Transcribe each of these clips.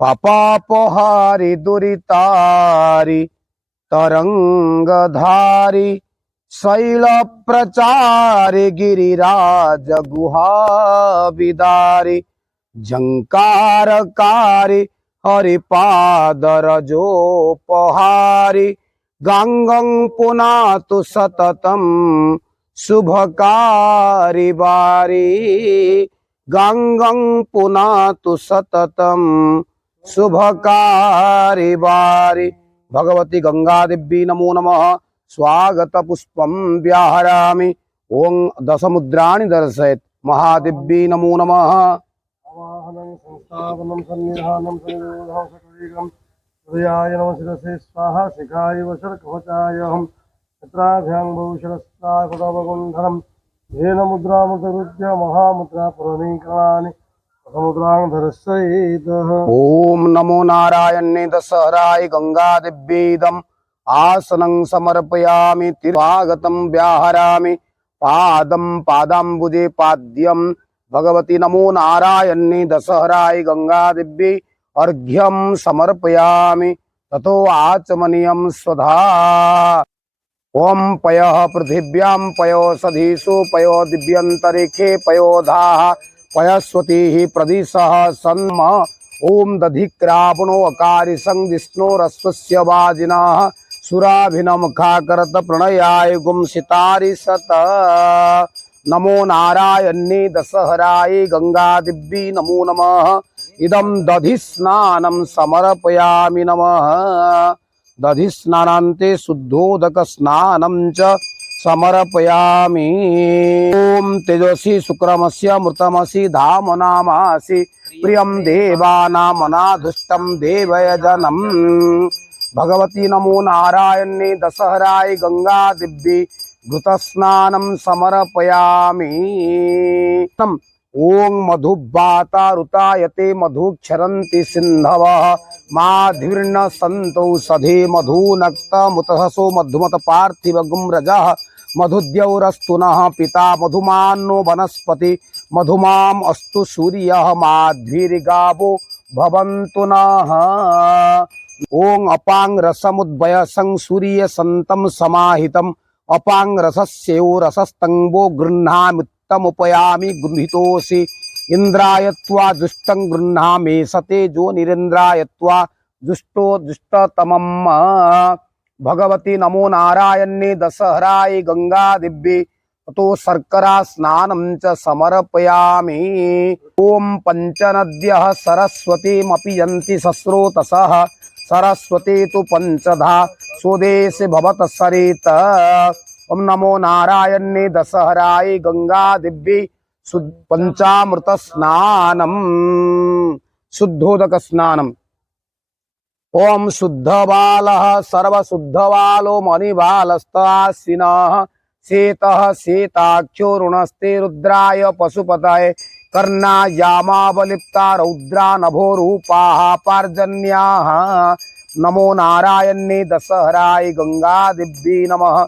पापापहारी दुरितारी तरंगधारी शैल प्रचारी गिरिराज गुहाविदारी झंकारकारी हरिपादरजोपहारी गंगं पुनातु सततं शुभकारी बारी गंगं पुनातु सततं शुभकारी बारी। भगवती गंगा दिव्यै नमो नमः। स्वागत पुष्पं व्याहरामि। ओं दशमुद्राणि दर्शयेत्। महादिव्यै नमो नमः। आवाहनं संस्थापनं सन्निधानं संयोधं सकलीकं हृदयाय नमः शिरसे स्वाहा शिखाय वशर्कवचायहं नेत्राभ्यां बहुशरस्ताय पदवकुण्डलं धेन मुद्रामृतरुद्य महामुद्रा पुरणीकरणानि समुद्रां धरस्येदः। ओम नमो नारायणे दशहराय गंगा दिव्येदम् आसनं समर्पयामि। तिर्वागतं व्याहरामि। पादं पादाम्बुजे पाद्यं भगवती नमो नारायणे दशहराय गंगा दिव्ये अर्घ्यं समर्पयामि। ततो आचमनीयं स्वधा। ओम पयः पृथिव्यां पयोषधीषु पयो दिव्यन्तरिक्षे पयोधाः पयस्वतीः प्रदिशः सन्म। ओम दधिक्रावणो अकारि संविष्णोरश्वस्य वाजिनः सुराभिनमुखाकरत प्रणयाय गुंसितारि सत। नमो नारायणे दशहराय गंगा दिव्यै नमो नमः। इदं दधि स्नानं समर्पयामि नमः। दधि स्नानान्ते शुद्धोदक स्नानं च समर्पयामि। ओम तेजसी शुक्रमस्य मृतमसि धाम नामासि प्रियं देवानामनाधुष्टं देवयजनम्। भगवती नमो नारायणे दशहराय गंगा दिव्ये घृतस्नानं समर्पयामि। ओं मधुबातारुतायते मधुक्षरन्ति सिन्धवः माधुर्न सन्तौषधे मधुनक्तमुतहसो मधुमत पार्थिव गुम्रजः मधुद्यौरस्तु नः पिता मधुमान्नो वनस्पति मधुमाम् अस्तु सूर्यः माध्वीर्गावो भवन्तु नः। ओं अपांग रसमुद्भयसं सूर्य संतं समाहितम् अपांग रसस्यो रसस्तंबो गृह्णामित्तमुपयामि गृहीतोऽसि इंद्रायत्वा दुष्टं गृह्णामि सते जो निरेन्द्रायत्वा दुष्टो दुष्टतमम्। भगवती नमो नारायणे दशहराय गंगा दिव्ये ततो शर्करा स्नानं च समर्पयामि। ओम पंचनद्यः सरस्वतीमपि यन्ति सस्रोतसः सरस्वती तु पंचधा स्वदेशे भवत सरित। ओम नमो नारायणे दशहराय गंगा दिव्ये पंचामृत स्नानं शुद्धोदक स्नानं। ओम शुद्धबालः सर्वशुद्धबालो मणिबालस्तासीनः शेतः शेताख्यो ऋणस्ते रुद्राय पशुपतये कर्णायामावलिप्ता रौद्रा नभो रूपाः पार्जन्याः। नमो नारायणे दशहराय गंगा दिव्ये नमः।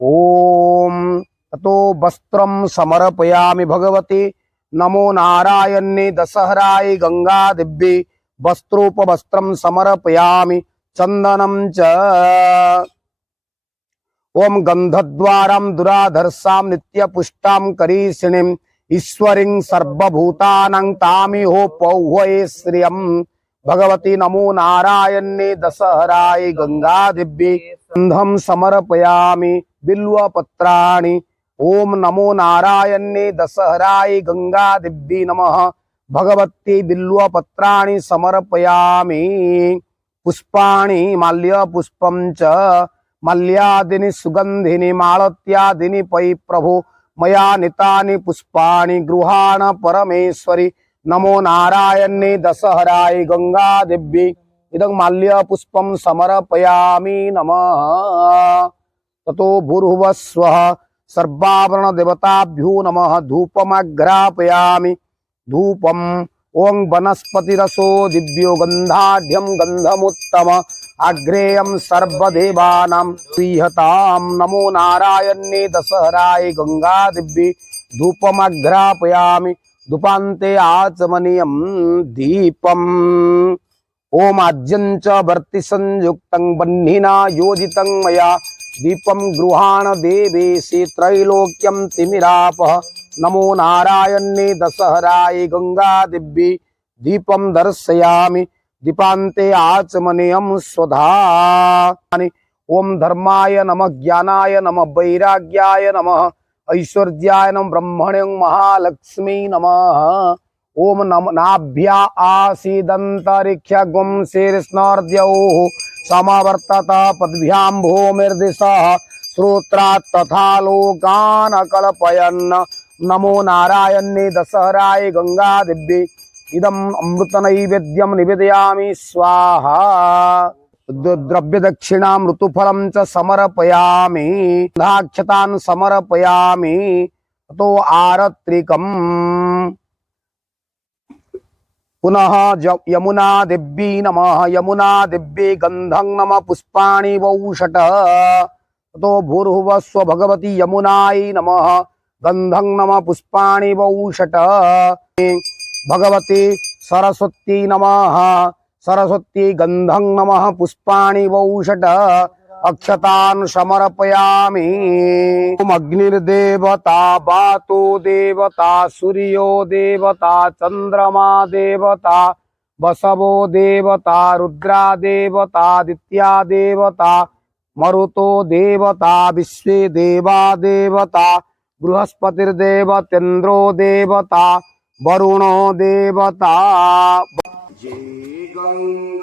ओम ततो वस्त्रं समर्पयामि भगवती नमो नारायणे दशहराय गंगा दिव्ये वस्त्रोपवस्त्रं समर्पयामि चंदनं च। ओम गंधद्वारं दुराधर्षां नित्यपुष्टां करीषिणीं ईश्वरीं सर्वभूतानां तामिहो पौह्वये श्रियं। भगवती नमो नारायणे दशहराय गंगा दिव्ये गंधं समर्पयामि बिल्वपत्राणि। ओम नमो नारायणे दशहराय गंगा दिव्ये नमः। भगवती बिल्वपत्राणि समर्पयामि पुष्पाणि माल्यपुष्पं च मल्यादिनी सुगंधिनी मालत्यादिनी पै प्रभो मया नीतानि पुष्पाणि गृहाण परमेश्वरी। नमो नारायणे दशहराय गंगा दिव्ये इदं माल्यपुष्पं समर्पयामि नमः। ततो भूर्भुवस्वः सर्वाभरण देवताभ्यो नमः। धूपमग्रापयामि धूपम्। ओं वनस्पतिरसो दिव्यो गंधाढ्यं गंधमुत्तम अग्रेयं सर्वदेवानां प्रीयतां। नमो नारायणे दशहराय गंगा दिव्ये धूपमग्रापयामि दुपान्ते आचमनीयं दीपम् ओम आज्यं च वर्ति संयुक्तं बह्निना योजितं मया दीपं गृहाण देवेशि त्रैलोक्यं तिमिरापः नमो नारायणे दशहराय गंगा दिव्ये दीपं दर्शयामि दीपान्ते आचमनीयं स्वधा ओम धर्माय नमः ज्ञानाय नमः वैराग्याय नमः ऐश्वर्याय नमः ब्रह्मण्यं महालक्ष्मी नमः ओम नम नाभ्या आसीदंतरिक्षगुं शीर्ष्णर्द्यौः समावर्तत पद्भ्यां भूमिर्दिशः श्रोत्रात् तथा लोकान् कल्पयन् नमो नारायणे दशहराय गंगा दिव्ये इदम् अमृत नैवेद्यं निवेदयामि स्वाहा द्रव्य दक्षिणां ऋतुफलं च समर्पयामि दाक्षतान् समर्पयामि तो आरत्रिकम् पुनः यमुना दिव्यै नमः यमुना दिव्ये गंधं नमः पुष्पाणि वौषट तो भूर्भुवः स्व भगवती यमुनायै नमः गंधं नमः पुष्पाणि वौषट भगवती सरस्वती नमः सरस्वती गंधं नमः पुष्पाणि वौषट अक्षतान् समर्पयामि ओम अग्निर्देवता वातो देवता सूर्यो देवता चंद्रमा देवता वसवो देवता रुद्रा देवता आदित्या देवता मरुतो देवता विश्वे देवा देवता बृहस्पतिर्देवतेन्द्रो देवता वरुणो देवता जय गंगा